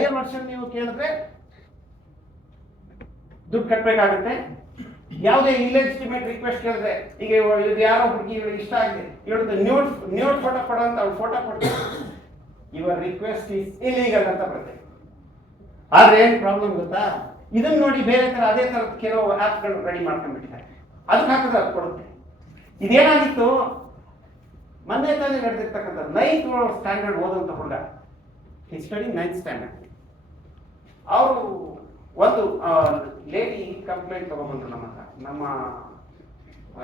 Higher version ನೀವು ಕೇಳಿದ್ರೆ ದುಡ್ಡು ಕಟ್ಟಬೇಕಾಗುತ್ತೆ ಯಾವುದೇ ಇಲೆಜಿಟಿಮೇಟ್ ರಿಕ್ವೆಸ್ಟ್ ಕೇಳಿದ್ರೆ ಈಗ ಇದು ಯಾರೋ ಹುಡುಗಿ ಇವಳಿಗೆ ಇಷ್ಟ ಆಗಿದೆ ಇವಳದ್ದು ನ್ಯೂಡ್ ನ್ಯೂಡ್ ಫೋಟೋ ಕೊಡೋ ಅಂತ ಫೋಟೋ ಕೊಡ್ತಾರೆ. ಯುವರ್ ರಿಕ್ವೆಸ್ಟ್ ಈಸ್ ಇಲೀಗಲ್ ಅಂತ ಬರುತ್ತೆ. ಆದ್ರೆ ಏನ್ ಪ್ರಾಬ್ಲಮ್ ಗೊತ್ತಾ? ಇದನ್ನ ನೋಡಿ ಬೇರೆ ತರ, ಅದೇ ತರ ಕೆಲವು ಆಪ್ಗಳು ರೆಡಿ ಮಾಡ್ಕೊಂಡ್ಬಿಟ್ಟಿದ್ದಾರೆ. ಅದಕ್ಕೆ ಹಾಕಿದ್ರೆ ಅದು ಕೊಡುತ್ತೆ. ಇದೇನಾಗಿತ್ತು? ಮೊನ್ನೆ ತಾನೇ ನಡೆದಿರ್ತಕ್ಕಂಥ ನೈನ್ತ್ ಸ್ಟ್ಯಾಂಡರ್ಡ್ ಓದಂತ ಹುಡುಗ. ಈ ಸ್ಟಡಿ ನೈನ್ತ್ ಸ್ಟ್ಯಾಂಡರ್ಡ್ ಅವರು ಒಂದು ಲೇಡಿ ಕಂಪ್ಲೇಂಟ್ ತಗೊಂಡ್ಬಂದ್ರು ನಮ್ಮ ಹತ್ರ. ನಮ್ಮ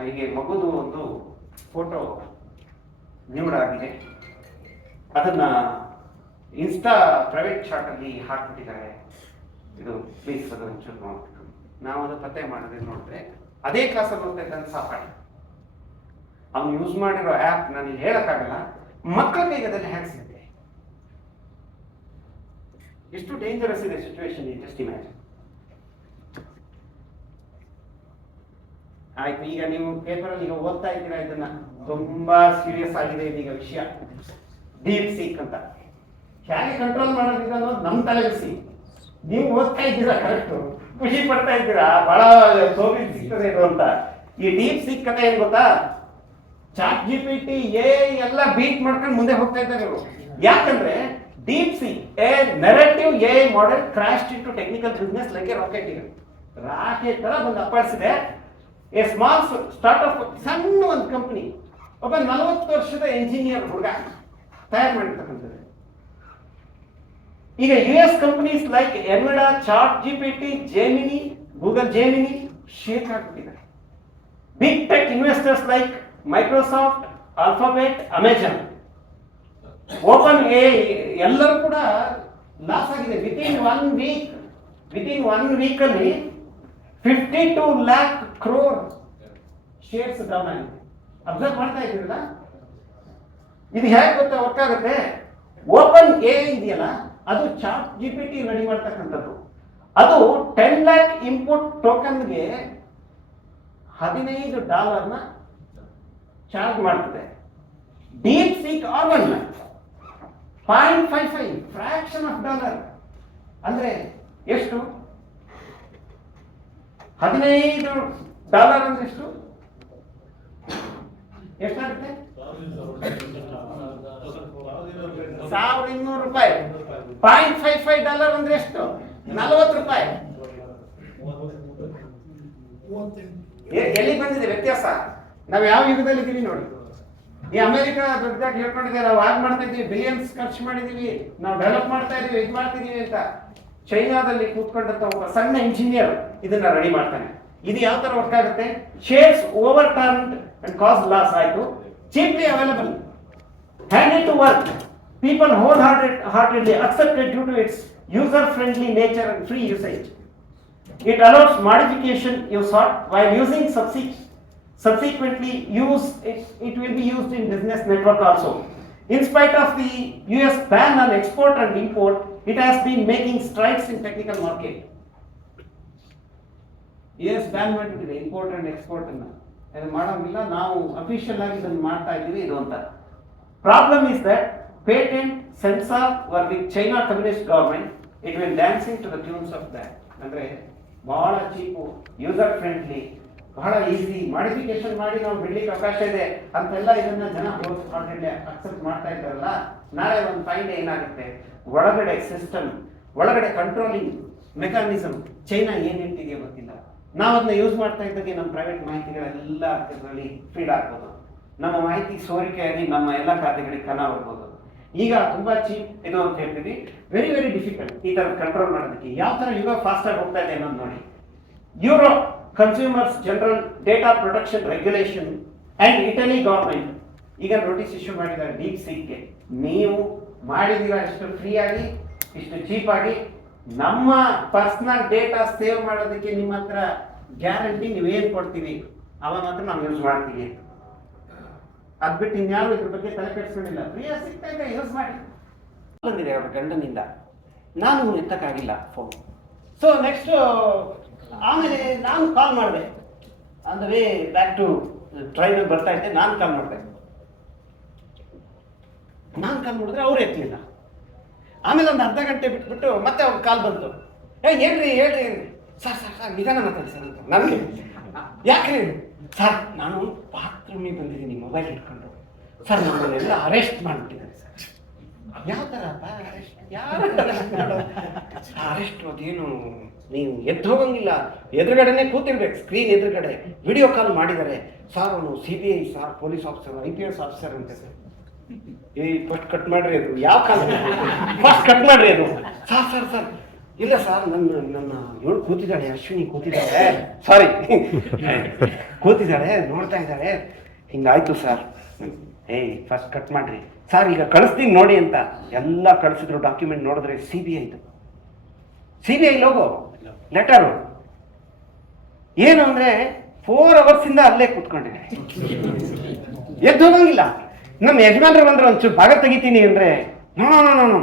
ಹೀಗೆ ಮಗುದು ಒಂದು ಫೋಟೋ ನ್ಯೂಡ್ ಆಗಿದೆ ಅದನ್ನ ಇನ್ಸ್ಟಾ ಪ್ರೈವೇಟ್ ಚಾಟ್ ಅಲ್ಲಿ ಹಾಕ್ಬಿಟ್ಟಿದ್ದಾರೆ. ಇದು ಪ್ಲೀಸ್ ಅದು ಒಂಚೂರು ನೋಡ್ಬಿಟ್ಟು ನಾವು ಅದು ಪತ್ತೆ ಮಾಡಿದ್ರೆ ನೋಡಿದ್ರೆ ಅದೇ ಕ್ಲಾಸಲ್ಲಿ ಓದ್ತಾ ಇದ್ದಂತ ಸಾಪಾಡಿ ಅವ್ನು ಯೂಸ್ ಮಾಡಿರೋ ಆ್ಯಪ್ ನಾನು ಹೇಳೋಕ್ಕಾಗಲ್ಲ. ಮಕ್ಕಳ ಕೈಗದಲ್ಲಿ ಹ್ಯಾಕ್ಸಿದೆ ಎಷ್ಟು ಡೇಂಜರಸ್ ಇದೆ ಸಿಚುವೇಶನ್ ಜಸ್ಟ್ ಇಮ್ಯಾಜಿನ್ ಆಯ್ತು, ಈಗ ನೀವು ಪೇಪರಲ್ಲಿ ಈಗ ಓದ್ತಾ ಇದ್ದೀರಾ, ಇದನ್ನ ತುಂಬಾ ಸೀರಿಯಸ್ ಆಗಿದೆ ಇದೀಗ ವಿಷಯ. ಡೀಪ್ ಸೀಕ್ ಅಂತ. ಹೇಗೆ ಕಂಟ್ರೋಲ್ ಮಾಡೋದಿಲ್ಲ ಅನ್ನೋದು ನಮ್ಮ ತಲೆಬಿಸಿ ನೀವು ಓದ್ತಾ ಇದ್ದೀರಾ ಕರೆಕ್ಟ್ ಖುಷಿ ಪಡ್ತಾ ಇದ್ದೀರಾ, ಬಹಳ ಸೋವಿ ಸಿಗ್ತದೆ ಇದು ಅಂತ. ಈ ಡೀಪ್ ಸೀಕ್ ಕತೆ ಏನ್ ಗೊತ್ತಾ? ಚಾಟ್ ಜಿ ಪಿ ಟಿ ಎಲ್ಲ ಬೀಟ್ ಮಾಡ್ಕೊಂಡು ಮುಂದೆ ಹೋಗ್ತಾ ಇದ್ದಾರೆ ಯಾಕಂದ್ರೆ DeepSeek a narrative a model crashed into technical technical business a rocket here. Rocket ತರ ಬಂದು ಅಪ್ಪಳಿಸಿದೆ. ಎ ಸ್ಮಾಲ್ ಸ್ಟಾರ್ಟ್ಅಪ್ ಸಣ್ಣ ಒಂದು ಕಂಪನಿ ಒಬ್ಬ ನಲವತ್ತು ವರ್ಷದ ಎಂಜಿನಿಯರ್ ಹುಡುಗ ತಯಾರು ಮಾಡಿರ್ತಕ್ಕಂಥದ್ದು. ಈಗ U S companies like Nvidia chat G P T Gemini Google Gemini shake ಆಗ್ಬಿಟ್ಟಿದ್ದಾರೆ big tech investors like Microsoft Alphabet Amazon OpenAI ಎಲ್ಲರೂ ಕೂಡ ಲಾಸ್ ಆಗಿದೆ. Within one week within one week ಅಲ್ಲಿ fifty two lakh crore shares down ಆಗಿದೆ observe ಮಾಡ್ತಾ ಇದ್ದೀರಲ್ಲ? ಇದು ಹೇಗೆ ಗೊತ್ತಾ? ವರ್ಕ್ ಆಗುತ್ತೆ. ಓಪನ್ ಎ ಇದೆಯಲ್ಲ, ಅದು chat G P T ready ಮಾಡ್ತಕ್ಕಂಥದ್ದು. ಅದು ಟೆನ್ ಲ್ಯಾಕ್ ಇನ್ಪುಟ್ ಟೋಕನ್ಗೆ ಹದಿನೈದು ಡಾಲರ್ನ ಚಾರ್ಜ್ ಮಾಡ್ತದೆ. Deep seek organ point five five fraction of dollar ಅಂದ್ರೆ ಎಷ್ಟು? ಹದಿನೈದು ಡಾಲರ್ ಅಂದ್ರೆ ಎಷ್ಟು? ಎಷ್ಟಾಗುತ್ತೆ? ಸಾವಿರದ ಇನ್ನೂರು ರೂಪಾಯಿ. ಪಾಯಿಂಟ್ ಫೈವ್ ಫೈವ್ ಡಾಲರ್ ಅಂದ್ರೆ ಎಷ್ಟು? ನಲವತ್ತು ರೂಪಾಯಿ. ಎಲ್ಲಿ ಬಂದಿದೆ ವ್ಯತ್ಯಾಸ? ನಾವು ಯಾವ ಯುಗದಲ್ಲಿ ಇದ್ದೀವಿ ನೋಡಿ. ಈ ಅಮೆರಿಕ ದೊಡ್ಡದಾಗಿ ಹೇಳ್ಕೊಂಡಿದೆ ನಾವು ಆಗ್ ಮಾಡ್ತಾ ಇದೀವಿ ಬಿಲಿಯನ್ಸ್ ಖರ್ಚು ಮಾಡಿದೀವಿ ನಾವು ಡೆವಲಪ್ ಮಾಡ್ತಾ ಇದೀವಿ, ಇದು ಮಾಡ್ತಿದೀವಿ ಅಂತ. ಚೈನಾದಲ್ಲಿ ಕೂತ್ಕೊಂಡಂತ ಒಬ್ಬ ಸಣ್ಣ ಇಂಜಿನಿಯರ್ ಇದನ್ನ ರೆಡಿ ಮಾಡ್ತಾನೆ. ಇದು ಯಾವ ತರ ವರ್ಕ್ ಆಗುತ್ತೆ? Shares over turn and cause loss ಆಯ್ತು. Cheaply available hand it to work people whole hearted heartedly accepted due to its user friendly nature and free usage it allows modification you sought why using subse- subsequently use it, it will be used in business network also. In spite of the US ban on export and import, it has been making strides in technical market. S ban ಮಾಡಿಬಿಟ್ಟಿದೆ import and export ಅನ್ನ ಅದು ಮಾಡೋಂಗಿಲ್ಲ ನಾವು official ಆಗಿ ಇದನ್ನು ಮಾಡ್ತಾ ಇದ್ದೀವಿ ಇದು ಅಂತ problem is that patent censor were with China communist government it will dancing to the tunes of that ಅಂದ್ರೆ ಬಹಳ ಚೀಪು ಯೂಸರ್ ಫ್ರೆಂಡ್ಲಿ ಬಹಳ ಈಸಿ ಮಾಡಿಫಿಕೇಶನ್ ಮಾಡಿ ನಾವು ಬಿಡ್ಲಿಕ್ಕೆ ಅವಕಾಶ ಇದೆ ಅಂತೆಲ್ಲ ಇದನ್ನ ಜನ ಆಲ್ರೆಡಿ ಅಕ್ಸೆಪ್ಟ್ ಮಾಡ್ತಾ ಇದ್ದಾರಲ್ಲ, ನಾಳೆ ಒಂದು ಫೈನ್ ಏನಾಗುತ್ತೆ? ಒಳಗಡೆ ಸಿಸ್ಟಮ್ ಒಳಗಡೆ ಕಂಟ್ರೋಲಿಂಗ್ ಮೆಕಾನಿಸಮ್ ಚೈನಾ ಏನಿಟ್ಟಿದೆಯೋ ಗೊತ್ತಿಲ್ಲ. ನಾವು ಅದನ್ನ ಯೂಸ್ ಮಾಡ್ತಾ ಇದ್ದಾಗೆ ನಮ್ಮ ಪ್ರೈವೇಟ್ ಮಾಹಿತಿಗಳೆಲ್ಲ ಇದರಲ್ಲಿ ಫೀಡ್ ಆಗ್ಬೋದು. ನಮ್ಮ ಮಾಹಿತಿ ಸೋರಿಕೆಯಾಗಿ ನಮ್ಮ ಎಲ್ಲ ಖಾತೆಗಳಿಗೆ ಕನ ಹೋಗ್ಬೋದು. ಈಗ ತುಂಬಾ ಚೀಪ್ ಏನೋ ಅಂತ ಹೇಳ್ತೀವಿ ವೆರಿ ವೆರಿ ಡಿಫಿಕಲ್ಟ್ ಈ ತರ ಕಂಟ್ರೋಲ್ ಮಾಡೋದಕ್ಕೆ. ಯಾವ ತರ ಯುಗ ಫಾಸ್ಟ್ ಆಗಿ ಹೋಗ್ತಾ ಇದೆ ಅನ್ನೋದು ನೋಡಿ. Euro consumers general data protection regulation and Italy government ಈಗ ನೋಟಿಸ್ ಇಶ್ಯೂ ಮಾಡಿದ್ದಾರೆ ಡೀಪ್ ಸಿಕ್ಗೆ ನೀವು ಮಾಡಿದೀರ ಇಷ್ಟು ಫ್ರೀ ಆಗಿ, ಇಷ್ಟು ಚೀಪ್ ಆಗಿ? ನಮ್ಮ ಪರ್ಸನಲ್ ಡೇಟಾ ಸೇವ್ ಮಾಡೋದಕ್ಕೆ ನಿಮ್ಮ ಹತ್ರ ಗ್ಯಾರಂಟಿ ನೀವೇನು ಕೊಡ್ತೀವಿ ಅವನ ಮಾತ್ರ ನಾವು ಯೂಸ್ ಮಾಡ್ತೀವಿ ಅದು ಬಿಟ್ಟು ಇನ್ಯಾರು ಇದ್ರ ಬಗ್ಗೆ ತಲೆ ಕೆಡಿಸ್ಕೊಂಡಿಲ್ಲ. ಫ್ರೀಯಾಗಿ ಸಿಗ್ತಾ ಯೂಸ್ ಮಾಡಿ. ಬಂದಿದೆ ಅವ್ರ ಗಂಡನಿಂದ. ನಾನು ಎತ್ತಕ್ಕಾಗಿಲ್ಲ ಫೋನ್ ಸೊ ನೆಕ್ಸ್ಟ್ ಆಮೇಲೆ ನಾನು ಕಾಲ್ ಮಾಡಿದೆ. ಅಂದರೆ ಬ್ಯಾಕ್ ಟು ಟ್ರೈನಲ್ಲಿ ಬರ್ತಾ ಇದ್ದೆ, ನಾನು ಕಾಲ್ ಮಾಡಿದೆ. ನಾನು ಕಾಲ್ ಮಾಡಿದ್ರೆ ಅವ್ರು ಎತ್ತಲಿಲ್ಲ ಆಮೇಲೆ ಒಂದು ಅರ್ಧ ಗಂಟೆ ಬಿಟ್ಬಿಟ್ಟು ಮತ್ತೆ ಅವ್ರ ಕಾಲ್ ಬಂತು. ಏ, ಹೇಳ್ರಿ ಹೇಳ್ರಿ. ಸರ್ ಸರ್ ಸರ್, ನಿಧಾನ ಮಾತಾಡಿ ಸರ್ ಅಂತ. ನನಗೆ, ಯಾಕ್ರಿ? ಸರ್, ನಾನು ಬಾತ್ರೂಮಿಗೆ ಬಂದಿದ್ದೀನಿ ಮೊಬೈಲ್ ಇಟ್ಕೊಂಡು ಸರ್, ನಮ್ಮನ್ನೆಲ್ಲ ಅರೆಸ್ಟ್ ಮಾಡಿಬಿಟ್ಟಿದ್ದಾರೆ ಸರ್. ಯಾವ ಥರ ಅರೆಸ್ಟ್ ಯಾರು ಅರೆಸ್ಟ್ ಅದೇನು ನೀವು ಎದ್ದು ಹೋಗಂಗಿಲ್ಲ ಎದುರುಗಡೆನೆ ಕೂತಿರ್ಬೇಕು ಸ್ಕ್ರೀನ್ ಎದುರುಗಡೆ. ವಿಡಿಯೋ ಕಾಲ್ ಮಾಡಿದ್ದಾರೆ ಸರ್ ಅವನು C B I sir police officer I P S officer ಅಂತ ಸರ್ ಏ ಫಸ್ಟ್ ಕಟ್ ಮಾಡ್ರಿ ಅದು. ಯಾವ ಕಾಲ ಫಸ್ಟ್ ಕಟ್ ಮಾಡ್ರಿ ಅದು. ಸರ್ ಸರ್ ಸರ್ ಇಲ್ಲ ಸರ್ ನನ್ನ ನನ್ನ ಇವಳು ಕೂತಿದ್ದಾಳೆ, ಅಶ್ವಿನಿ ಕೂತಿದ್ದಾಳೆ. ಸಾರಿ ಕೂತಿದ್ದಾಳೆ, ನೋಡ್ತಾ ಇದ್ದಾಳೆ. ಹಿಂಗಾಯ್ತು ಸರ್ ಏಯ್ ಫಸ್ಟ್ ಕಟ್ ಮಾಡ್ರಿ. ಸರ್ ಈಗ ಕಳಿಸ್ತೀನಿ ನೋಡಿ ಅಂತ. ಎಲ್ಲ ಕಳಿಸಿದ್ರು ಡಾಕ್ಯುಮೆಂಟ್ ನೋಡಿದ್ರೆ ಸಿ ಬಿ ಐದು C B I logo letter ಏನು ಅಂದ್ರೆ ಫೋರ್ ಅವರ್ಸಿಂದ ಅಲ್ಲೇ ಕೂತ್ಕೊಂಡಿದೆ ಎದ್ದು ಹೋಗಂಗಿಲ್ಲ ನಮ್ಮ ಯಜಮಾನ್ರು ಬಂದ್ರೆ ಒಂಚೂರು ಭಾಗ ತೆಗಿತೀನಿ ಅಂದ್ರೆ, ನೋ ನೋ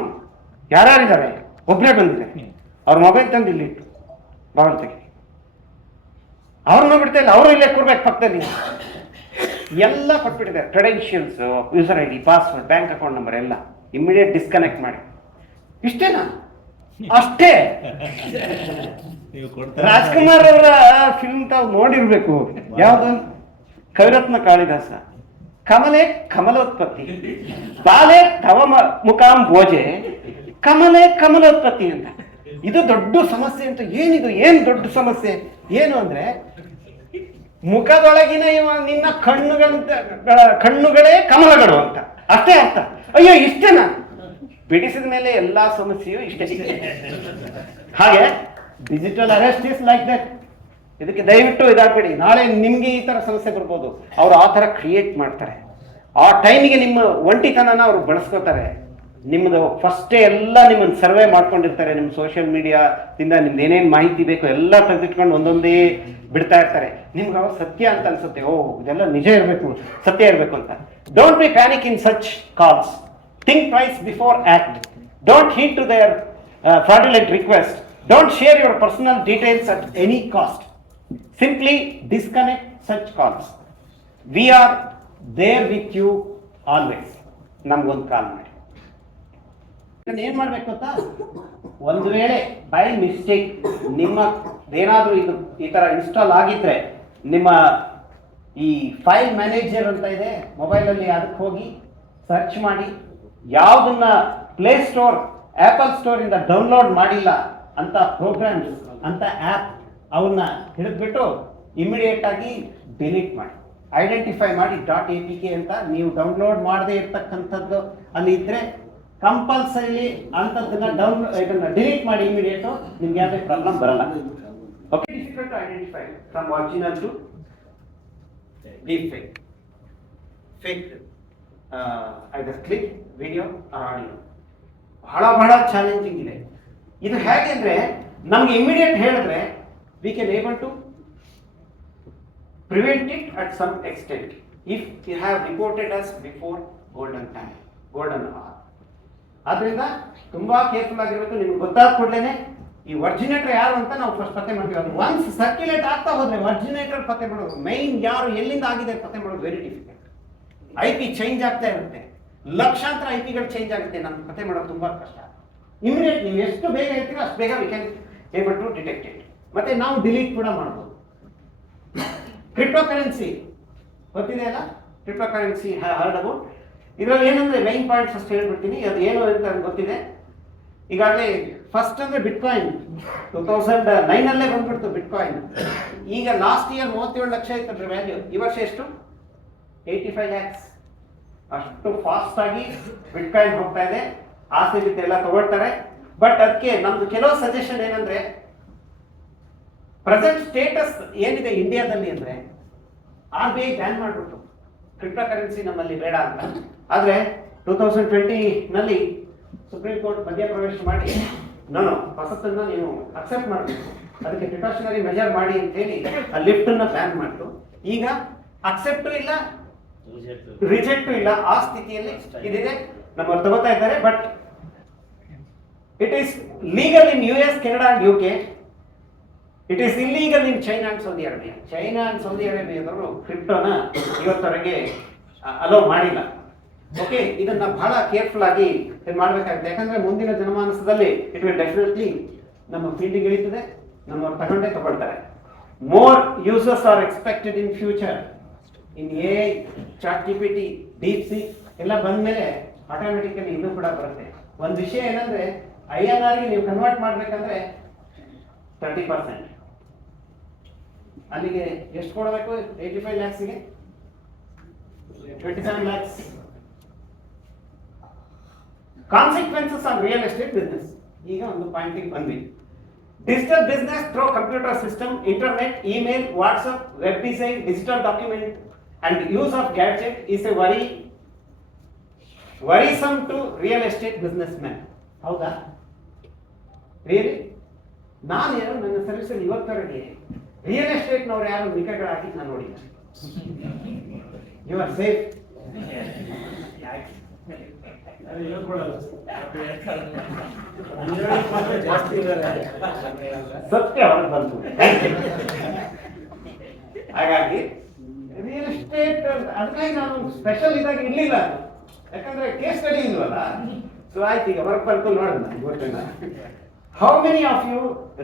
ಯಾರ್ಯಾರಿದ್ದಾರೆ ಒಬ್ಬರೇ ಬಂದಿದ್ದಾರೆ ಅವ್ರ ಮೊಬೈಲ್ ತಂದು ಇಲ್ಲಿ ಇಟ್ಟು ಭಾಗ ತೆಗಿ ಅವ್ರನ್ನ ಬಿಡ್ತಾ ಇಲ್ಲ, ಅವರು ಇಲ್ಲೇ ಕೊಡ್ಬೇಕು ಪಕ್ಕದಲ್ಲಿ. ಎಲ್ಲ ಕೊಟ್ಬಿಟ್ಟಿದ್ದಾರೆ credentials user I D password bank account number ಎಲ್ಲ. ಇಮ್ಮಿಡಿಯೇಟ್ ಡಿಸ್ಕನೆಕ್ಟ್ ಮಾಡಿ. ಇಷ್ಟೇನಾ? ಅಷ್ಟೇ. ರಾಜ್ಕುಮಾರ್ ಅವರ ಫಿಲ್ಮ್ ತಾವು ನೋಡಿರ್ಬೇಕು. ಯಾವ್ದು? ಕವಿರತ್ನ ಕಾಳಿದಾಸ. ಕಮಲೆ ಕಮಲೋತ್ಪತ್ತಿ. ಬಾಲೆ ತವ ಮುಖಾಂ ಭೋಜೆ. ಕಮಲೆ ಕಮಲೋತ್ಪತ್ತಿ ಅಂತ. ಇದು ದೊಡ್ಡ ಸಮಸ್ಯೆ ಅಂತ ಏನಿದು? ಏನ್ ದೊಡ್ಡ ಸಮಸ್ಯೆ? ಏನು ಅಂದ್ರೆ ಮುಖದೊಳಗಿನ ಇವ ನಿನ್ನ ಕಣ್ಣುಗಳ ಗಳ- ಕಣ್ಣುಗಳೇ ಕಮಲಗಳು ಅಂತ. ಅಷ್ಟೇ ಅರ್ಥ. ಅಯ್ಯೋ ಇಷ್ಟೇನಾ? ಬಿಡಿಸಿದ ಮೇಲೆ ಎಲ್ಲಾ ಸಮಸ್ಯೆಯು ಇಷ್ಟೇ. ಹಾಗೆ digital arrest is like that ಇದಕ್ಕೆ ದಯವಿಟ್ಟು ಇದಾಗಬೇಡಿ. ನಾಳೆ ನಿಮಗೆ ಈ ತರ ಸಮಸ್ಯೆ ಬರ್ಬೋದು. ಅವ್ರು ಆ ತರ ಕ್ರಿಯೇಟ್ ಮಾಡ್ತಾರೆ. ಆ ಟೈಮಿಗೆ ನಿಮ್ಮ ಒಂಟಿತನನ ಅವರು ಬಳಸ್ಕೋತಾರೆ. ನಿಮ್ಮದು ಫಸ್ಟೇ ಎಲ್ಲ ನಿಮ್ಮನ್ನು ಸರ್ವೆ ಮಾಡ್ಕೊಂಡಿರ್ತಾರೆ. ನಿಮ್ಮ ಸೋಷಿಯಲ್ ಮೀಡಿಯಾದಿಂದ ನಿಮ್ದು ಏನೇನು ಮಾಹಿತಿ ಬೇಕು ಎಲ್ಲ ತೆಗೆದಿಟ್ಕೊಂಡು ಒಂದೊಂದೇ ಬಿಡ್ತಾ ಇರ್ತಾರೆ. ನಿಮ್ಗೆ ಅವಾಗ ಸತ್ಯ ಅಂತ ಅನ್ಸುತ್ತೆ. ಓ ಇದೆಲ್ಲ ನಿಜ ಇರಬೇಕು. ಸತ್ಯ ಇರಬೇಕು ಅಂತ. Don't be panic in such calls think before act. Don't heed to their uh, fraudulent request. Don't share your personal details at any cost. Simply disconnect such calls. We are there with you always. ನಮ್ಗೊಂದು ಕಾಲ್ ಮಾಡಿ ಇದನ್ನ ಏನ್ ಮಾಡ್ಬೇಕು ಗೊತ್ತಾ ಒಂದು ವೇಳೆ by mistake ನಿಮ್ಮ ಏನಾದರೂ ಇದು ಈ ತರ ಇನ್ಸ್ಟಾಲ್ ಆಗಿದ್ರೆ ನಿಮ್ಮ ಈ ಫೈಲ್ ಮ್ಯಾನೇಜರ್ ಅಂತ ಇದೆ ಮೊಬೈಲ್ ಅಲ್ಲಿ ಅದಕ್ಕೆ ಹೋಗಿ ಸರ್ಚ್ ಮಾಡಿ ಯಾವ್ದನ್ನ ಪ್ಲೇ ಸ್ಟೋರ್ ಆಪಲ್ ಸ್ಟೋರ್ ಇಂದ ಡೌನ್ಲೋಡ್ ಮಾಡಿಲ್ಲ ಅಂತ ಪ್ರೋಗ್ರಾಮ್ಸ್ ಅಂತ ಆಪ್ ಅವನ್ನ ಹಿಡಿದ್ಬಿಟ್ಟು ಇಮಿಡಿಯೇಟ್ ಆಗಿ ಡಿಲೀಟ್ ಮಾಡಿ. ಐಡೆಂಟಿಫೈ ಮಾಡಿ. ಡಾಟ್ ಎ ಪಿ ಕೆ ಅಂತ ನೀವು ಡೌನ್ಲೋಡ್ ಮಾಡದೇ ಇರ್ತಕ್ಕಂಥದ್ದು. ಅಲ್ಲಿ ಇದ್ರೆ ಕಂಪಲ್ಸರಿಲಿ ಅಂಥದ್ದನ್ನ ಡೌನ್ ಇದನ್ನ ಡಿಲೀಟ್ ಮಾಡಿ ಇಮಿಡಿಯೇಟ್ ನಿಮ್ಗೆ ಯಾವುದೇ ಪ್ರಾಬ್ಲಮ್ ಬರಲ್ಲ. Okay difficult identify from original to deep fake fake either clip video audio ಬಹಳ ಬಹಳ ಚಾಲೆಂಜಿಂಗ್ ಇದೆ. ಇದು ಹೇಗೆ ಅಂದರೆ ನಮ್ಗೆ ಇಮಿಡಿಯೇಟ್ ಹೇಳಿದ್ರೆ we can able to prevent it at some extent if you have reported us before golden time golden hour ಆದ್ರಿಂದ ತುಂಬಾ ಕೇರ್ಫುಲ್ ಆಗಿರ್ಬೇಕು. ನಿಮ್ಗೆ ಗೊತ್ತಾದ ಕೂಡಲೇ ಈ ವರ್ಜಿನೇಟರ್ ಯಾರು ಅಂತ ನಾವು ಫಸ್ಟ್ ಪತ್ತೆ ಮಾಡ್ತೀವಿ. ಅದು ಒನ್ಸ್ ಸರ್ಕ್ಯುಲೇಟ್ ಆಗ್ತಾ ಹೋದ್ರೆ ವರ್ಜಿನೇಟರ್ ಪತ್ತೆ ಮಾಡೋದು ಮೈನ್ ಯಾರು ಎಲ್ಲಿಂದ ಆಗಿದೆ ಪತ್ತೆ ಮಾಡೋದು very difficult I P change ಆಗ್ತಾ ಇರುತ್ತೆ. ಲಕ್ಷಾಂತರ ಐ ಪಿಗಳು ಚೇಂಜ್ ಆಗುತ್ತೆ. ನಮ್ಮ ಕತೆ ಮಾಡೋದು ತುಂಬಾ ಕಷ್ಟ. ಇಮಿಡಿಯೇಟ್ ನೀವು ಎಷ್ಟು ಬೇಗ ಹೇಳ್ತೀರೋ ಅಷ್ಟು ಬೇಗ we can able to detect it ಮತ್ತೆ ನಾವು ಡಿಲೀಟ್ ಕೂಡ ಮಾಡ್ಬೋದು. ಕ್ರಿಪ್ಟೋ ಕರೆನ್ಸಿ ಗೊತ್ತಿದೆ ಅಲ್ಲ? ಕ್ರಿಪ್ಟೋ ಕರೆನ್ಸಿ ಹರ್ಡ್ ಅಬೌಟ್ ಇದರಲ್ಲಿ ಏನಂದ್ರೆ ಮೈನ್ ಪಾಯಿಂಟ್ಸ್ ಅಷ್ಟು ಹೇಳ್ಬಿಡ್ತೀನಿ. ಅದು ಏನು ಅಂತ ಗೊತ್ತಿದೆ. ಈಗಾಗಲೇ ಫಸ್ಟ್ ಅಂದ್ರೆ ಬಿಟ್ಕಾಯಿನ್ ಟೂ ತೌಸಂಡ್ ನೈನಲ್ಲೇ ಬಂದ್ಬಿಡ್ತು ಬಿಟ್ಕಾಯಿನ್ ಈಗ ಲಾಸ್ಟ್ ಇಯರ್ ಮೂವತ್ತೇಳು ಲಕ್ಷ ಇತ್ತು ವ್ಯಾಲ್ಯೂ ಈ ವರ್ಷ ಎಷ್ಟು? ಏಯ್ಟಿ ಫೈವ್ ಲ್ಯಾಕ್ಸ್ ಅಷ್ಟು ಫಾಸ್ಟ್ ಆಗಿ ಬಿಟ್ಕಾಯಿನ್ ಹೋಗ್ತಾ ಇದೆ. ಆಸೆ ಬಿತ್ತೆ ಎಲ್ಲ ತಗೊಳ್ತಾರೆ. ಬಟ್ ಅದಕ್ಕೆ ನಮ್ದು ಕೆಲವು ಸಜೆಷನ್ ಏನಂದ್ರೆ ಪ್ರೆಸೆಂಟ್ ಸ್ಟೇಟಸ್ ಏನಿದೆ ಇಂಡಿಯಾದಲ್ಲಿ ಅಂದ್ರೆ ಆರ್ ಬಿ ಐ ಬ್ಯಾನ್ ಮಾಡಿಬಿಟ್ಟು ಕ್ರಿಪ್ಟೋ ಕರೆನ್ಸಿ ನಮ್ಮಲ್ಲಿ ಬೇಡ ಅಂತ. ಆದ್ರೆ ಟೂ ತೌಸಂಡ್ ಟ್ವೆಂಟಿನಲ್ಲಿ ಸುಪ್ರೀಂ ಕೋರ್ಟ್ ಮಧ್ಯಪ್ರವೇಶ ಮಾಡಿ ನಾನು ಹೊಸತನ್ನ ನೀವು ಅಕ್ಸೆಪ್ಟ್ ಮಾಡಬೇಕು. ಅದಕ್ಕೆ ಪ್ರಿಕಾಷನರಿ ಮೆಜರ್ ಮಾಡಿ ಅಂತ ಹೇಳಿ ಆ ಲಿಫ್ಟ್ ಅನ್ನ ಬ್ಯಾನ್ ಮಾಡಿತು. ಈಗ ಅಕ್ಸೆಪ್ಟು ಇಲ್ಲ ರಿಜೆಕ್ಟ್ ಇಲ್ಲ, ಆ ಸ್ಥಿತಿಯಲ್ಲಿ ಇದಿದೆ. ನಮ್ಮವ್ರು ತಗೋತಾ ಇದ್ದಾರೆ but it is legal in U S Canada and U K it is illegal in China and Saudi Arabia China and Saudi ಅರೇಬಿಯಾದವರು ಕ್ರಿಪ್ಟೋನ ಇವತ್ತವರೆಗೆ ಅಲೋ ಮಾಡಿಲ್ಲ. ಓಕೆ ಇದನ್ನ ಬಹಳ ಕೇರ್ಫುಲ್ ಆಗಿ ಮಾಡಬೇಕಾಗಿದೆ ಯಾಕಂದ್ರೆ ಮುಂದಿನ ಜನಮಾನಸದಲ್ಲಿ ಇಟ್ ವಿಲ್ ಡೆಫಿನೆಟ್ಲಿ ನಮ್ಮ ಫೀಲ್ಡಿಗೆ ಇಳಿತದೆ, ನಮ್ಮ ತಗೊಂಡೇ ತಗೊಳ್ತಾರೆ. More uses are expected in future in a chat G P T DeepSeek ಎಲ್ಲ ಬಂದ್ಮೇಲೆ ಆಟೋಮೆಟಿಕಲಿ ಇನ್ನೂ ಕೂಡ ಬರುತ್ತೆ. ಒಂದು ವಿಷಯ ಏನಂದ್ರೆ, ಐ ಎನ್ ಆರ್ಗೆ ನೀವು ಕನ್ವರ್ಟ್ ಮಾಡ್ಬೇಕಂದ್ರೆ ತರ್ಟಿ ಪರ್ಸೆಂಟ್ ಅಲ್ಲಿಗೆ ಎಷ್ಟು ಕೊಡಬೇಕು eighty five ಲ್ಯಾಕ್ಸ್ಗೆ twenty seven lakhs consequences on real estate business ಈಗ ಒಂದು ಪಾಯಿಂಟಿಗೆ ಬಂದ್ವಿ. Digital business through computer system internet email WhatsApp web design digital document and use of gadget is a worry, worrisome real estate business man ಹೌದಾ? Really ನಾನು ಯಾರು ನನ್ನ ಸರ್ವಿಸಲ್ಲಿ ಇವತ್ತರೆಗೆ real ಎಸ್ಟೇಟ್ನವ್ರು ಯಾರು ನಿಕಗಳಾಗಿ ನಾನು ನೋಡಿಲ್ಲ. ಯು ಆರ್ ಸೇಫ್ ಸತ್ಯ ಹೊರಗೆ ಬಂತು. ಹಾಗಾಗಿ ರಿಯಲ್ ಎಸ್ಟೇಟ್ ಅದಕ್ಕಾಗಿ ನಾನು ಸ್ಪೆಷಲ್ ಇದಾಗಿ ಇರ್ಲಿಲ್ಲ. ಯಾಕಂದ್ರೆ ಕೇಸ್ ಸ್ಟಡಿ ಇಲ್ವಲ್ಲ? ಸೊ ಆಯ್ತು ಈಗ ಹೊರಗೆ ಬಂತು ನೋಡೋಣ ಗೊತ್ತಿಲ್ಲ. How many of you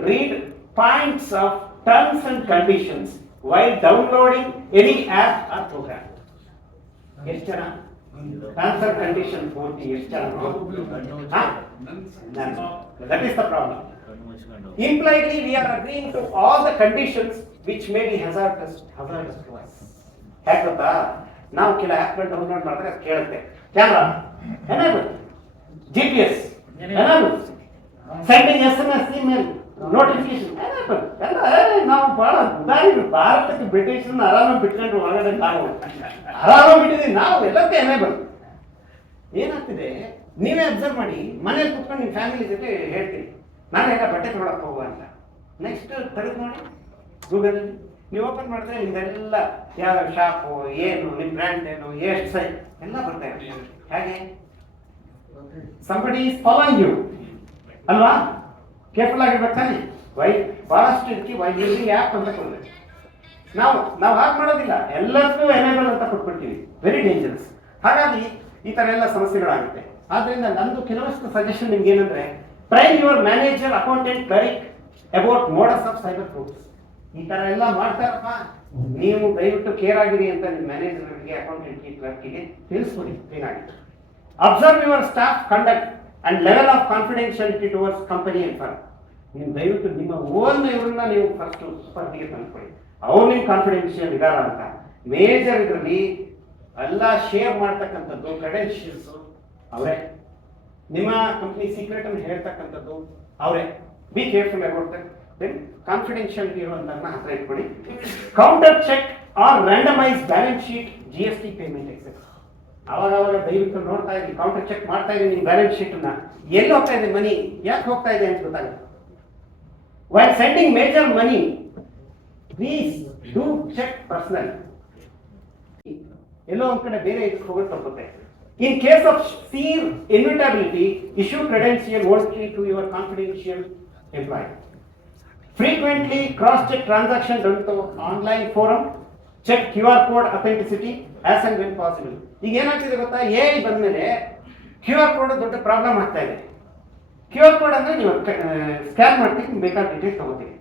read points of terms and conditions while downloading any app or program ಎಷ್ಟು ಜನ? ಟರ್ಮ್ಸ್ ಅಂಡ್ ಕಂಡೀಷನ್ ಪೂರ್ತಿ ಎಷ್ಟು ಜನ? That is the problem Impliedly, we are agreeing to all the conditions which may be hazardous, hazardous to us. ಹೇಗೆ ಗೊತ್ತಾ ನಾವು ಕೆಲ ಆ್ಯಪ್ಗಳು ಡೌನ್ಲೋಡ್ ಮಾಡಿದ್ರೆ ಕೇಳುತ್ತೆ. ಕ್ಯಾಮ್ರಾ ಏನಾದ್ರು ಜಿ ಪಿ ಎಸ್ ಏನಾದ್ರು sending S M S email notification ನಾವು ಬಹಳ ಉದಾಹರಣೆ ಭಾರತಕ್ಕೆ ಬ್ರಿಟಿಷ್ ಆರಾಮ ಬಿಟ್ಕೊಂಡು ಒಳಗಡೆ ನಾವು. ಆರಾಮ ಬಿಟ್ಟಿದ್ದೀವಿ. ನಾವು ಎಲ್ಲದಕ್ಕೆ ಎನೇಬಲ್ ಏನಾಗ್ತಿದೆ? ನೀವೇ ಅಬ್ಸರ್ವ್ ಮಾಡಿ. ಮನೇಲಿ ಕುತ್ಕೊಂಡು ನಿಮ್ಮ ಫ್ಯಾಮಿಲಿ ಜೊತೆ ಹೇಳ್ತೀನಿ ನಾನು ಎಲ್ಲ ಬಟ್ಟೆ ತೊಗೊಳಕ್ಕೆ ಹೋಗುವ ಅಂತ. ನೆಕ್ಸ್ಟ್ ತೆಗೆದು ನೋಡಿ. ಗೂಗಲ್ ನೀವು ಓಪನ್ ಮಾಡಿದ್ರೆ ನಿಮ್ದೆಲ್ಲ ಯಾವ ಶಾಪು ಏನು ನಿಮ್ಮ ಬ್ರ್ಯಾಂಡ್ ಏನು, ಎಷ್ಟು ಸೈ ಎಲ್ಲ ಬರ್ತಾ ಹಾಗೆ? ಸಂಬಡಿ ಈಸ್ ಫಾಲೋಯಿಂಗ್ ಯು ಅಲ್ವಾ? ಕೇರ್ಫುಲ್ ಆಗಿರ್ಬೇಕು ತಾನೆ. ವೈ ಬಹಳಷ್ಟು ಇದಕ್ಕೆ ವೈ ಆ್ಯಪ್ ಅಂತ ಕೊಡಬೇಕು. ನಾವು ನಾವು ಹಾಗೆ ಮಾಡೋದಿಲ್ಲ. ಎಲ್ಲರಿಗೂ ಎನೇಬಲ್ ಅಂತ ಕೊಟ್ಬಿಡ್ತೀವಿ. ವೆರಿ ಡೇಂಜರಸ್ ಹಾಗಾಗಿ ಈ ತರ ಎಲ್ಲ ಸಮಸ್ಯೆಗಳಾಗುತ್ತೆ. ಆದ್ದರಿಂದ ನಂದು ಕೆಲವಷ್ಟು ಸಜೆಷನ್ ನಿಮ್ಗೆ ಏನಂದ್ರೆ prime your manager accountant clerk about modus of cyber frauds ಈ ತರ ಎಲ್ಲ ಮಾಡ್ತಾರಪ್ಪ. ನೀವು ದಯವಿಟ್ಟು ಕೇರ್ ಆಗಿರಿ ಅಂತ ನಿಮ್ಮ ಮ್ಯಾನೇಜರ್ಗೆ ಅಕೌಂಟೆಂಟ್ಗೆ ಕ್ಲರ್ಕಿಗೆ ತಿಳಿಸ್ಕೊಡಿ. ಆಗಿ observe your staff conduct and level of confidentiality towards company ಅಂತ ನೀವು ದಯವಿಟ್ಟು ನಿಮ್ಮ ಓನ್ ಇವ್ರನ್ನ ನೀವು ಫಸ್ಟ್ ಸ್ಪರ್ಧೆಗೆ ತಂದ್ಕೊಳ್ಳಿ ಅವ್ರು ನಿಮ್ಮ ಕಾನ್ಫಿಡೆನ್ಷಿಯಲ್ ಇದಾರ ಅಂತ. ಮೇಜರ್ ಇದರಲ್ಲಿ ಎಲ್ಲ ಶೇರ್ ಮಾಡ್ತಕ್ಕಂಥದ್ದು ಕ್ರೆಡೆನ್ಷಿಯಲ್ಸ್ ಅವರೇ. ನಿಮ್ಮ ಕಂಪ್ನಿ ಸೀಕ್ರೆಟ್ ಅನ್ನು ಹೇಳ್ತಕ್ಕಂಥದ್ದು ಅವರೇ. Be careful about then confidentiality ಇರುವಂತಹ ಹತ್ರ ಇಟ್ಕೊಳ್ಳಿ. Counter check or randomise balance sheet G S T payment excess ಅವಾಗ ಅವಾಗ ದಯವಿಟ್ಟು ನೋಡ್ತಾ ಇದ್ದೀನಿ ಕೌಂಟರ್ ಚೆಕ್ ಮಾಡ್ತಾ ಇದ್ದೀನಿ ನಿಮ್ಮ ಬ್ಯಾಲೆನ್ಸ್ ಶೀಟ್ನ ಎಲ್ಲಿ ಹೋಗ್ತಾ ಇದೆ ಮನಿ ಯಾಕೆ ಹೋಗ್ತಾ ಇದೆ ಅಂತ ಗೊತ್ತಾಗುತ್ತೆ while sending major money please do check personal ಎಲ್ಲೋ ಒಂದ್ ಕಡೆ ಬೇರೆ ಹೋಗೋದು ತಪ್ಪುತ್ತೆ. In case of sheer inevitability issue credential only to your confidential employ cross check transaction to online forum check Q R code authenticity and when possible ಈಗ ಏನಾಗ್ತಿದೆ ಗೊತ್ತಾ? ಎ ಬಂದಮೇಲೆ ಕ್ಯೂ ಆರ್ ಕೋಡ್ ದೊಡ್ಡ ಪ್ರಾಬ್ಲಮ್ ಆಗ್ತಾ ಇದೆ. ಕ್ಯೂ ಆರ್ ಕೋಡ್ ಅಂದ್ರೆ ನೀವು ಸ್ಕ್ಯಾನ್ ಮಾಡ್ತೀವಿ ಬೇಕಾದ ಡೀಟೇಲ್ಸ್ ತಗೋತೀವಿ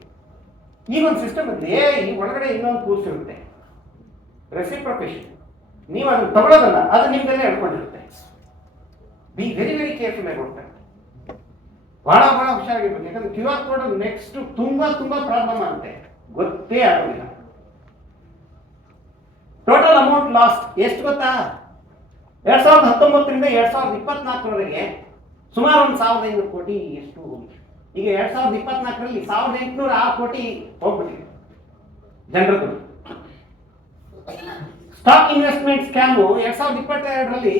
ಈಗ ಒಂದು ಸಿಸ್ಟಮ್ ಇದೆ ಎ ಒಳಗಡೆ ಇನ್ನೊಂದು ಕೂರ್ಸಿರುತ್ತೆ ರೆಸಿಪ್ರೊಕೇಶನ್ ನೀವು ಅದನ್ನ ತಗೊಳ್ಳೋದಲ್ಲ ಅದು ನಿಮ್ಮದಲ್ಲೇ ಹೇಳ್ಕೊಂಡಿರುತ್ತೆ be very very careful about ಬಹಳ ಬಹಳ ಹುಷಾರಾಗಿರ್ಬೇಕು ಯಾಕಂದ್ರೆ ಕ್ಯೂ ಆರ್ ಕೋಡ್ ನೆಕ್ಸ್ಟ್ ತುಂಬಾ ತುಂಬಾ ಪ್ರಾಬ್ಲಮ್ ಆಗುತ್ತೆ. ಗೊತ್ತೇ ಆಗೋದಿಲ್ಲ. ಟೋಟಲ್ ಅಮೌಂಟ್ ಲಾಸ್ಟ್ ಎಷ್ಟು ಗೊತ್ತಾ? ಎರಡ್ ಸಾವಿರದ ಹತ್ತೊಂಬತ್ತರಿಂದ ಎರಡ್ ಸಾವಿರದ ಇಪ್ಪತ್ನಾಲ್ಕರವರೆಗೆ ಸುಮಾರು ಒಂದು ಸಾವಿರದ ಐನೂರು ಕೋಟಿ ಎಷ್ಟು ಈಗ ಎರಡ್ ಸಾವಿರದ ಇಪ್ಪತ್ನಾಲ್ಕರಲ್ಲಿ ಸಾವಿರದ ಎಂಟುನೂರ ಆರು ಕೋಟಿ ಹೋಗ್ಬಿಟ್ಟಿದೆ. ಜನರ ಸ್ಟಾಕ್ ಇನ್ವೆಸ್ಟ್ಮೆಂಟ್ ಸ್ಕ್ಯಾಮು ಎರಡ್ ಸಾವಿರದ ಇಪ್ಪತ್ತೆರಡರಲ್ಲಿ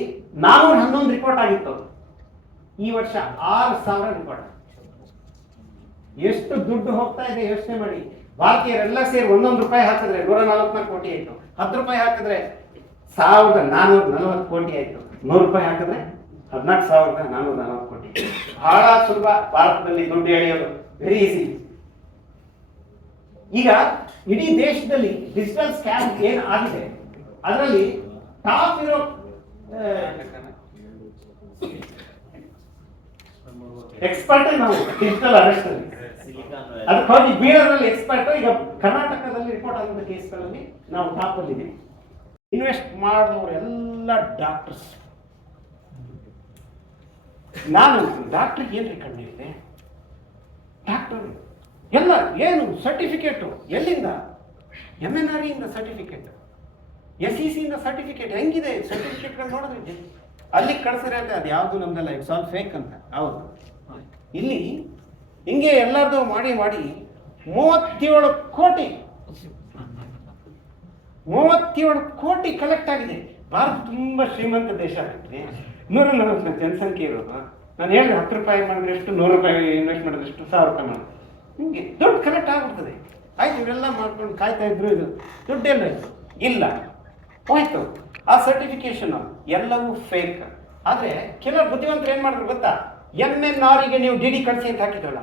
ನಾನೂರ ಹನ್ನೊಂದು ರಿಪೋರ್ಟ್ ಆಗಿತ್ತು. ಈ ವರ್ಷ ಆರು ಸಾವಿರ ರಿಪೋರ್ಟ್ ಎಷ್ಟು ದುಡ್ಡು ಹೋಗ್ತಾ ಇದೆ ಯೋಚನೆ ಮಾಡಿ. ಭಾರತೀಯರೆಲ್ಲ ಸೇರಿ ಒಂದೊಂದು ರೂಪಾಯಿ ಹಾಕಿದ್ರೆ ನೂರ ನಲವತ್ನಾಲ್ಕು ಕೋಟಿ ಆಯ್ತು. ಹತ್ತು ರೂಪಾಯಿ ಹಾಕಿದ್ರೆ ಸಾವಿರದ ನಾನೂರ ನಲವತ್ತು ಕೋಟಿ ಆಯ್ತು. ನೂರು ರೂಪಾಯಿ ಹಾಕಿದ್ರೆ ಹದಿನಾಲ್ಕು ಸಾವಿರದ ನಾನೂರ ನಲವತ್ತು ಕೋಟಿ ಬಹಳ ಸುಲಭ. ಭಾರತದಲ್ಲಿ ದುಡ್ಡು ಎಳೆಯೋದು ವೆರಿ ಈಸಿ ಈಗ ಇಡೀ ದೇಶದಲ್ಲಿ ಡಿಜಿಟಲ್ ಸ್ಕ್ಯಾಮ್ ಏನು ಆಗಿದೆ? ಅದರಲ್ಲಿ ಟಾಪ್ ಇರೋ ಎಕ್ಸ್ಪರ್ಟ್ ನಾವು ಡಿಜಿಟಲ್ ಅರೆಸ್ಟ್ ಅದಕ್ಕಾಗಿ ಬೀದರ್ನಲ್ಲಿ ಎಕ್ಸ್ಪರ್ಟ್ ಈಗ ಕರ್ನಾಟಕದಲ್ಲಿ ರಿಪೋರ್ಟ್ ಆಗಿದ್ದ ಕೇಸ್ಗಳಲ್ಲಿ ನಾವು ಟಾಪ್ ಅಲ್ಲಿದ್ದೀವಿ ಇನ್ವೆಸ್ಟ್ ಮಾಡಿದವರು ಎಲ್ಲ ಡಾಕ್ಟರ್ಸ್ ನಾನು ಡಾಕ್ಟರ್ ಏನು ಕಡಿಮೆ ಇದೆ ಡಾಕ್ಟರ್ ಎಲ್ಲ ಏನು ಸರ್ಟಿಫಿಕೇಟು ಎಲ್ಲಿಂದ? ಎಂ ಎನ್ ಆರ್ ಇಂದ ಸರ್ಟಿಫಿಕೇಟ್ ಎಸ್ ಇ ಇಂದ ಸರ್ಟಿಫಿಕೇಟ್ ಹೆಂಗಿದೆ? ಸರ್ಟಿಫಿಕೇಟ್ಗಳು ನೋಡಿದ್ರೆ? ಅಲ್ಲಿಗೆ ಕಳಿಸಿರತ್ತೆ ಅದು ಯಾವುದು ನಮ್ದಲ್ಲ ಇಟ್ಸ್ ಆಲ್ ಫೇಕ್ ಅಂತ. ಹೌದು. ಇಲ್ಲಿ ಹಿಂಗೆ ಎಲ್ಲರದು ಮಾಡಿ ಮಾಡಿ ಮೂವತ್ತೇಳು ಕೋಟಿ ಮೂವತ್ತೇಳು ಕೋಟಿ ಕಲೆಕ್ಟ್ ಆಗಿದೆ. ಭಾರತ ತುಂಬ ಶ್ರೀಮಂತ ದೇಶ. ಆಗುತ್ತೆ ನೂರ ನಲವತ್ತು ಜನಸಂಖ್ಯೆ ಇರೋದು. ನಾನು ಹೇಳಿದ್ರೆ ಹತ್ತು ರೂಪಾಯಿ ಮಾಡಿದ್ರೆ ಎಷ್ಟು ನೂರು ರೂಪಾಯಿ ಇನ್ವೆಸ್ಟ್ ಮಾಡಿದ್ರೆ ಎಷ್ಟು ಸಾವಿರ ರೂಪಾಯಿ ಮಾಡಿದ್ರೆ. ಹಿಂಗೆ ದುಡ್ಡು ಕಲೆಕ್ಟ್ ಆಗ್ಬಿಡ್ತದೆ. ಆಯ್ತು, ಇವರೆಲ್ಲ ಮಾಡ್ಕೊಂಡು ಕಾಯ್ತಾ ಇದ್ರು ಇದು. ದುಡ್ಡೆಲ್ಲ ಇಲ್ಲ. ಹೋಯ್ತು. ಆ ಸರ್ಟಿಫಿಕೇಶನ್ ಎಲ್ಲವೂ ಫೇಕ್ ಆದರೆ ಕೆಲವರು ಬುದ್ಧಿವಂತರು ಏನು ಮಾಡಿದ್ರು ಗೊತ್ತಾ? ಎಂ ಎನ್ ಆರಿಗೆ ನೀವು ಡಿ ಡಿ ಕಳಿಸಿ ಅಂತ ಹಾಕಿದ್ರಲ್ಲ?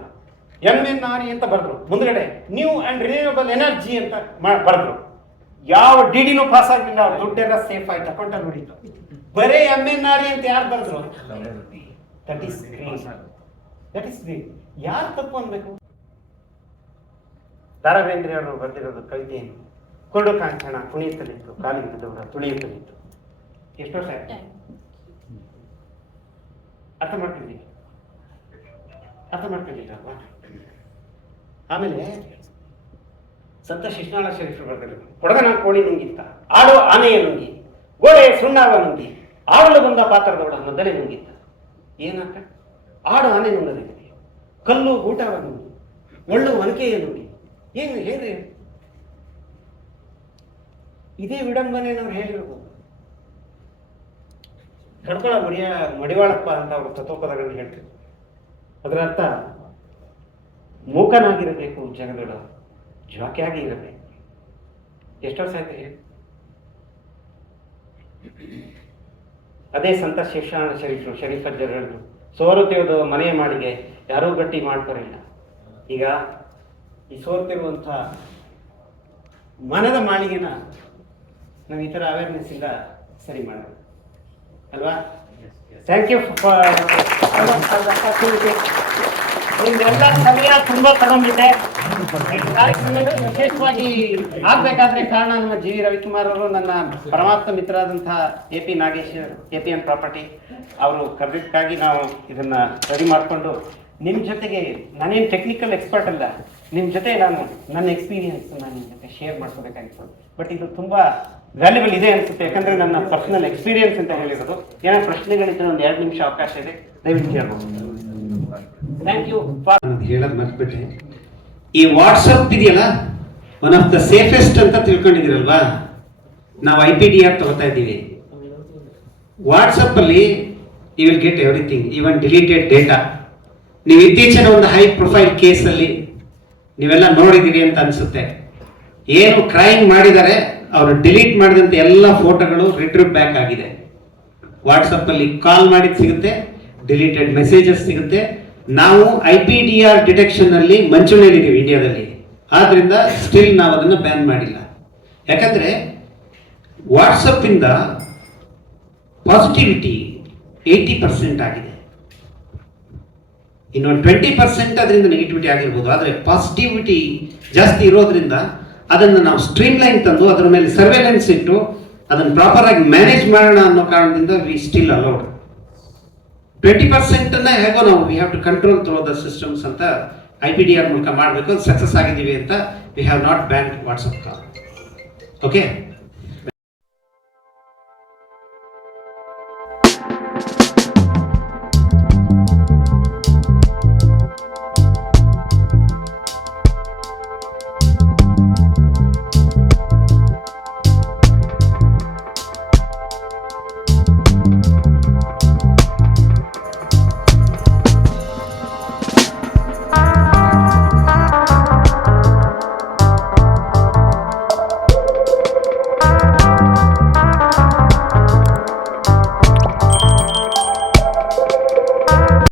ಎಂ ಎನ್ ಆರ್ ಅಂತ ಬರೆದ್ರು. ಮುಂದ್ಗಡೆ ನ್ಯೂ ಅಂಡ್ ರಿನ್ಯೂವಬಲ್ ಎನರ್ಜಿ ಅಂತ ಬರ್ದ್ರು. ಯಾವ ಡಿ ಡಿನೂ ಪಾಸ್ ಆಗಲಿಲ್ಲ ಅವ್ರ ದುಡ್ಡೆಲ್ಲ ಸೇಫ್ ಆಯ್ತು? ಅಕೌಂಟಲ್ಲಿ ನೋಡಿದ್ರು ಬರೇ ಎಂ ಎನ್ ಆರ್ ಅಂತ ಯಾರು ಬರೆದ್ರು? ದಟ್ ಈಸ್ ದಟ್ ಈಸ್ ಯಾರು ತಪ್ಪು ಅನ್ಬೇಕು? ದಾರಾವೇಂದ್ರ ಅವರು ಬರೆದಿರೋದು ಕವಿತೆ ಕೊಡು ಕಾಂಚನ ಕುಣಿಯುತ್ತಲಿತ್ತು ಕಾಲಿದ್ದವರ ತುಳಿಯುತ್ತಲಿತ್ತು ಎಷ್ಟು ವರ್ಷ ಆಯ್ತು ಅರ್ಥ ಮಾಡ್ಕೊಂಡಿದ್ದೀವಿ ಅರ್ಥ ಮಾಡ್ಕೊಂಡಿದ್ದೀರಲ್ವಾ ಆಮೇಲೆ ಸಂತ ಶಿಶ್ನಾಳ ಶರೀಫರು ಬರೆದಿರೋದು ಕೊಡಗನ ಕೋಳಿ ನುಂಗಿತ್ತ ಆಡು ಆನೆಯ ನುಂಗಿ ಗೋಡೆ ಸುಣ್ಣಾವ ನುಂಗಿ ಆಡಲು ಬಂದ ಪಾತ್ರದವಳ ಮೊದಲೇ ನುಂಗಿತ್ತ. ಏನಂತ ಆಡು ಆನೆ ನುಂಗದಿದೆ. ಕಲ್ಲು ಊಟವ ನುಂಗಿ ಒಳ್ಳು ಒನಕೆಯ ನುಂಗಿ. ಏನು ಹೇಳಿ ಇದೇ ವಿಡಂಬನೆ ನಾವು ಹೇಳಿರ್ಬೋದು. ಕಡ್ಕೊಳ ಮಡಿಯ ಮಡಿವಾಳಪ್ಪ ಅಂತ ಅವರು ತತ್ವಪದಗಳನ್ನು ಹೇಳ್ತಿದ್ರು. ಅದರ ಅರ್ಥ, ಮೂಕನಾಗಿರಬೇಕು ಜನಗಳು, ಜಾಕಿಯಾಗಿ ಇರಬೇಕು. ಎಷ್ಟು ಆಯ್ತು ಹೇಳಿ? ಅದೇ ಸಂತ ಶಿಕ್ಷಣ ಶರೀಫರು ಶರೀಫ್ ಅಜ್ಜರು ಹೇಳಿದ್ರು ಸೋರುತ್ತಿರೋದು ಮನೆಯ ಮಾಡಿಗೆ ಯಾರೂ ಗಟ್ಟಿ ಮಾಡ್ತಾರಿಲ್ಲ ಈಗ ಈ ಸೋರ್ತಿರುವಂಥ ಮನದ ಮಾಳಿಗೆನ ನಾವು ಈ ಥರ ಅವೇರ್ನೆಸ್ ಇಂದ ಸರಿ ಮಾಡೋಣ ಅಲ್ವಾ? ಥ್ಯಾಂಕ್ ಯು ನಿಮ್ದೆಲ್ಲ ಸಮಯ ತುಂಬಾ ತಗೊಂಡಿದ್ದೆ. ವಿಶೇಷವಾಗಿ ಆಗ್ಬೇಕಾದ್ರೆ ಕಾರಣ ನಮ್ಮ ಜಿ ವಿ ರವಿಕುಮಾರ್ ಅವರು ನನ್ನ ಪರಮಾತ್ಮ ಮಿತ್ರರಾದಂತಹ A P Nagesh A P N property ಅವರು ಕರೆದಿದ್ದಕ್ಕಾಗಿ ನಾವು ಇದನ್ನ ರೆಡಿ ಮಾಡಿಕೊಂಡು ನಿಮ್ಮ ಜೊತೆಗೆ ನಾನೇನು ಟೆಕ್ನಿಕಲ್ ಎಕ್ಸ್ಪರ್ಟ್ ಅಲ್ಲ ನಿಮ್ಮ ಜೊತೆ ನಾನು ನನ್ನ ಎಕ್ಸ್ಪೀರಿಯನ್ಸ್ ನಾನು ನಿಮ್ಮ ಜೊತೆ ಶೇರ್ ಮಾಡ್ಕೋಬೇಕಾಗಿತ್ತು ಬಟ್ ಇದು ತುಂಬಾ ವ್ಯಾಲ್ಯೂಬಲ್ ಇದೆ ಅನ್ಸುತ್ತೆ, ಯಾಕಂದ್ರೆ ನನ್ನ ಪರ್ಸನಲ್ ಎಕ್ಸ್ಪೀರಿಯನ್ಸ್ ಅಂತ ಹೇಳಿರೋದು. ಏನೋ ಪ್ರಶ್ನೆಗಳಿದ್ರೆ ಒಂದು ಎರಡು ನಿಮಿಷ ಅವಕಾಶ ಇದೆ, ದಯವಿಟ್ಟು ಕೇಳ್ಬೋದು. ಥ್ಯಾಂಕ್ ಯು ಫಾರ್ ಹೇಳೋದು ಮರ್ತ್ಬಿಟ್ಟೆ ಈ ವಾಟ್ಸಪ್ ಇದೆಯಲ್ಲ ಒನ್ ಆಫ್ ದ ಸೇಫೆಸ್ಟ್ ಅಂತ ತಿಳ್ಕೊಂಡಿದ್ದೀರಲ್ವಾ? ನಾವು ಐ ಪಿ ಡಿ ಆರ್ ತಗೋತಾ ಇದ್ದೀವಿ. ವಾಟ್ಸಪ್ಪಲ್ಲಿ you will get everything even deleted data ನೀವು ಇತ್ತೀಚಿನ ಒಂದು ಹೈ ಪ್ರೊಫೈಲ್ ಕೇಸಲ್ಲಿ ನೀವೆಲ್ಲ ನೋಡಿದ್ದೀರಿ ಅಂತ ಅನಿಸುತ್ತೆ. ಏನು ಕ್ರೈಮ್ ಮಾಡಿದ್ದಾರೆ ಅವರು ಡಿಲೀಟ್ ಮಾಡಿದಂತ ಎಲ್ಲ ಫೋಟೋಗಳು ರಿಟ್ರೀವ್ ಬ್ಯಾಕ್ ಆಗಿದೆ. ವಾಟ್ಸಪ್ಪಲ್ಲಿ ಕಾಲ್ ಮಾಡಿದ್ ಸಿಗುತ್ತೆ ಡಿಲೀಟೆಡ್ ಮೆಸೇಜಸ್ ಸಿಗುತ್ತೆ. ನಾವು I P D R detection ಅಲ್ಲಿ ಮಂಚೂಣಿಯಲ್ಲಿದ್ದೀವಿ ಇಂಡಿಯಾದಲ್ಲಿ ಆದ್ರಿಂದ ಸ್ಟಿಲ್ ನಾವು ಅದನ್ನು ಬ್ಯಾನ್ ಮಾಡಿಲ್ಲ. ಯಾಕಂದ್ರೆ ವಾಟ್ಸಪ್ಪಿಂದ ಪಾಸಿಟಿವಿಟಿ ಏಯ್ಟಿ ಪರ್ಸೆಂಟ್ ಆಗಿದೆ. ಇನ್ನೊಂದು ಟ್ವೆಂಟಿ ಪರ್ಸೆಂಟ್ ಅದರಿಂದ ನೆಗೆಟಿವಿಟಿ ಆಗಿರ್ಬೋದು, ಆದರೆ ಪಾಸಿಟಿವಿಟಿ ಜಾಸ್ತಿ ಇರೋದ್ರಿಂದ ಅದನ್ನು ನಾವು ಸ್ಟ್ರೀಮ್ ಲೈನ್ ತಂದು ಅದರ ಮೇಲೆ ಸರ್ವೇಲೆನ್ಸ್ ಇಟ್ಟು ಅದನ್ನು ಪ್ರಾಪರ್ ಆಗಿ ಮ್ಯಾನೇಜ್ ಮಾಡೋಣ ಅನ್ನೋ ಕಾರಣದಿಂದ we still allowed twenty percent ಅನ್ನ ಹೇಗೋ ನಾವು we have to control through the systems ಅಂತ ಐ ಪಿ ಡಿ ಆರ್ ಮೂಲಕ ಮಾಡಬೇಕು ಸಕ್ಸಸ್ ಆಗಿದ್ದೀವಿ ಅಂತ we have not ban WhatsApp call okay